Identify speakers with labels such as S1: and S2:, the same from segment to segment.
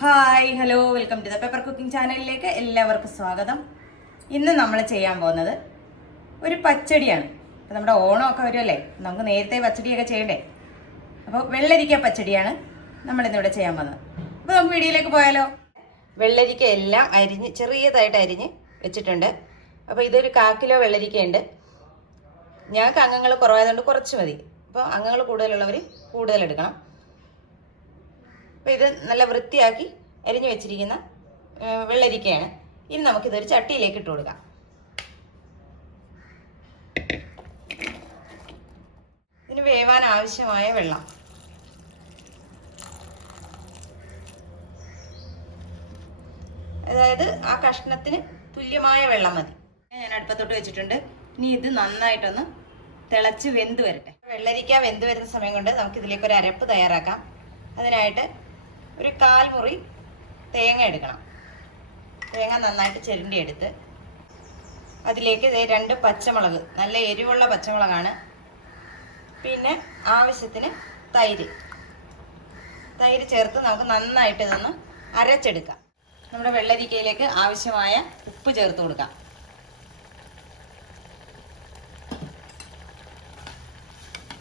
S1: Hi hello welcome to the paper cooking ചാനലിലേക്ക് എല്ലാവർക്കും സ്വാഗതം. ഇന്ന് നമ്മൾ ചെയ്യാൻ പോകുന്നത് ഒരു പച്ചടിയാണ്. അപ്പോൾ നമ്മുടെ ഓണമൊക്കെ വരുമല്ലേ? നമുക്ക് നേരത്തെ പച്ചടിയൊക്കെ ചെയ്യണ്ടേ? അപ്പോൾ വെള്ളരിക്ക പച്ചടിയാണ് നമ്മൾ ഇന്നിവിടെ ചെയ്യാൻ പോകുന്നത്. അപ്പോൾ നമുക്ക് വീഡിയോയിലേക്ക് പോയാലോ? വെള്ളരിക്ക എല്ലാം അരിഞ്ഞ് ചെറിയതായിട്ട് അരിഞ്ഞ് വെച്ചിട്ടുണ്ട്. അപ്പോൾ ഇതൊരു കാ കിലോ വെള്ളരിക്കയുണ്ട്. ഞങ്ങൾക്ക് അംഗങ്ങൾ കുറവായതുകൊണ്ട് കുറച്ച് മതി. അപ്പോൾ അംഗങ്ങൾ കൂടുതലുള്ളവർ കൂടുതൽ എടുക്കണം. അപ്പോൾ ഇത് നല്ല വൃത്തിയാക്കി എരിഞ്ഞു വെച്ചിരിക്കുന്ന വെള്ളരിക്കയാണ്. ഇനി നമുക്കിതൊരു ചട്ടിയിലേക്ക് ഇട്ട് കൊടുക്കാം. ഇതിന് വേവാൻ ആവശ്യമായ വെള്ളം. അതായത് ആ കഷ്ണത്തിന് തുല്യമായ വെള്ളം മതി. ഞാൻ അടുപ്പത്തോട്ട് വെച്ചിട്ടുണ്ട്. ഇനി ഇത് നന്നായിട്ടൊന്ന് തിളച്ച് വെന്ത് വരട്ടെ. വെള്ളരിക്ക വെന്ത് വരുന്ന സമയം കൊണ്ട് നമുക്ക് ഇതിലേക്ക് ഒരു അരപ്പ് തയ്യാറാക്കാം. അതിനായിട്ട് ഒരു കാൽ മുറി തേങ്ങ എടുക്കണം. തേങ്ങ നന്നായിട്ട് ചെരുണ്ടി എടുത്ത് അതിലേക്ക് രണ്ട് പച്ചമുളക് നല്ല എരിവുള്ള പച്ചമുളകാണ്. പിന്നെ ആവശ്യത്തിന് തൈര്. തൈര് ചേർത്ത് നമുക്ക് നന്നായിട്ട് ഇതൊന്ന് അരച്ചെടുക്കാം. നമ്മുടെ വെള്ളരിക്കയിലേക്ക് ആവശ്യമായ ഉപ്പ് ചേർത്ത് കൊടുക്കാം.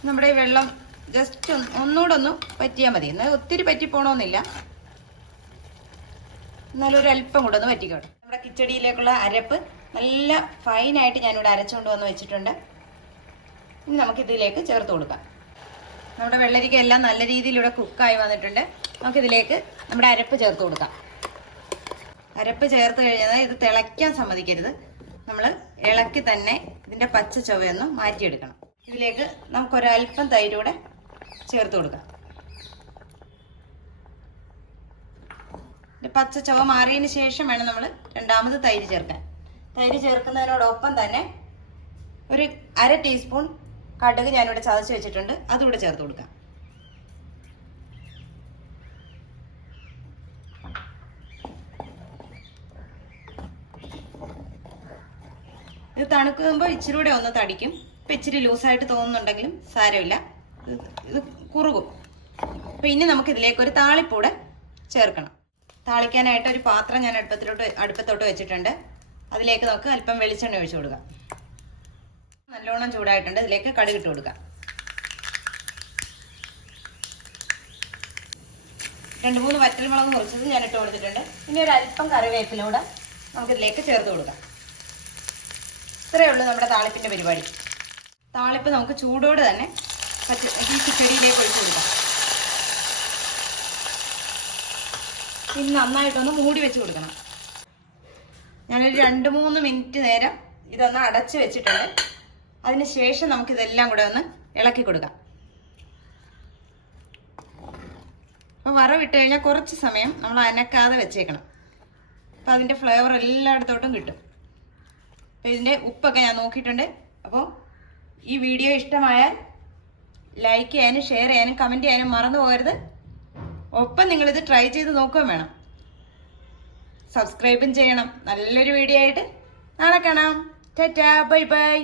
S1: നമ്മുടെ വെള്ളം ജസ്റ്റ് ഒന്നുകൂടെ ഒന്ന് പറ്റിയാൽ മതി. എന്നാൽ ഒത്തിരി പറ്റി പോകണമെന്നില്ല എന്നാലും ഒരു അല്പം കൂടെ ഒന്ന് പറ്റിക്കോട്ടെ. നമ്മുടെ കിച്ചടിയിലേക്കുള്ള അരപ്പ് നല്ല ഫൈനായിട്ട് ഞാനിവിടെ അരച്ചുകൊണ്ട് വന്ന് വെച്ചിട്ടുണ്ട്. ഇനി നമുക്കിതിലേക്ക് ചേർത്ത് കൊടുക്കാം. നമ്മുടെ വെള്ളരിക്ക എല്ലാം നല്ല രീതിയിൽ ഇവിടെ കുക്കായി വന്നിട്ടുണ്ട്. നമുക്കിതിലേക്ക് നമ്മുടെ അരപ്പ് ചേർത്ത് കൊടുക്കാം. അരപ്പ് ചേർത്ത് കഴിഞ്ഞാൽ ഇത് തിളയ്ക്കാൻ സമ്മതിക്കരുത്. നമ്മൾ ഇളക്കി തന്നെ ഇതിന്റെ പച്ച ചുവയൊന്ന് മാറ്റിയെടുക്കണം. ഇതിലേക്ക് നമുക്കൊരൽപ്പം തൈരൂടെ ചേർത്ത് കൊടുക്കാം. പച്ച ചവ മാറിയതിന് ശേഷം വേണം നമ്മൾ രണ്ടാമത് തൈര് ചേർക്കാൻ. തൈര് ചേർക്കുന്നതിനോടൊപ്പം തന്നെ ഒരു അര ടീസ്പൂൺ കടുക് ഞാനിവിടെ ചതച്ച് വെച്ചിട്ടുണ്ട്. അതുകൂടെ ചേർത്ത് കൊടുക്കാം. ഇത് തണുക്കുമ്പോൾ ഇച്ചിരി കൂടെ ഒന്ന് തടിക്കും. ഇപ്പം ഇച്ചിരി ലൂസായിട്ട് തോന്നുന്നുണ്ടെങ്കിലും സാരമില്ല. ഇത് കുറുകും. അപ്പം ഇനി നമുക്ക് ഇതിലേക്ക് ഒരു താളിപ്പൂടെ ചേർക്കണം. താളിക്കാനായിട്ട് ഒരു പാത്രം ഞാൻ അടുപ്പത്തിലോട്ട് അടുപ്പത്തോട്ട് വെച്ചിട്ടുണ്ട്. അതിലേക്ക് നമുക്ക് അല്പം വെളിച്ചെണ്ണ ഒഴിച്ചു കൊടുക്കാം. നല്ലോണം ചൂടായിട്ടുണ്ട്. ഇതിലേക്ക് കടുകിട്ട് കൊടുക്കാം. രണ്ട് മൂന്ന് വറ്റൽമുളക് മുറിച്ചത് ഞാൻ ഇട്ട് കൊടുത്തിട്ടുണ്ട്. ഇനി ഒരു അല്പം കറിവേപ്പിലൂടെ നമുക്കിതിലേക്ക് ചേർത്ത് കൊടുക്കാം. ഇത്രയേ ഉള്ളൂ നമ്മുടെ താളിപ്പിന്റെ പരിപാടി. താളിപ്പ് നമുക്ക് ചൂടോടെ തന്നെ കിച്ചടിയിലേക്ക് ഒഴിച്ചു കൊടുക്കാം. ഇത് നന്നായിട്ടൊന്ന് മൂടി വെച്ച് കൊടുക്കണം. ഞാനൊരു രണ്ട് മൂന്ന് മിനിറ്റ് നേരം ഇതൊന്ന് അടച്ച് വെച്ചിട്ടുണ്ട്. അതിനുശേഷം നമുക്കിതെല്ലാം കൂടെ ഒന്ന് ഇളക്കി കൊടുക്കാം. അപ്പോൾ വറവിട്ട് കഴിഞ്ഞാൽ കുറച്ച് സമയം നമ്മൾ അനക്കാതെ വെച്ചേക്കണം. അപ്പം അതിന്റെ ഫ്ലേവർ എല്ലായിടത്തോട്ടും കിട്ടും. അപ്പോൾ ഇതിന്റെ ഉപ്പൊക്കെ ഞാൻ നോക്കിയിട്ടുണ്ട്. അപ്പോൾ ഈ വീഡിയോ ഇഷ്ടമായാൽ ലൈക്ക് ചെയ്യാനും ഷെയർ ചെയ്യാനും കമന്റ് ചെയ്യാനും മറന്നു പോകരുത്. ഒപ്പം നിങ്ങളിത് ട്രൈ ചെയ്ത് നോക്കുകയും വേണം. സബ്സ്ക്രൈബും ചെയ്യണം. നല്ലൊരു വീഡിയോ ആയിട്ട് നാളെ കാണാം. Tata bye bye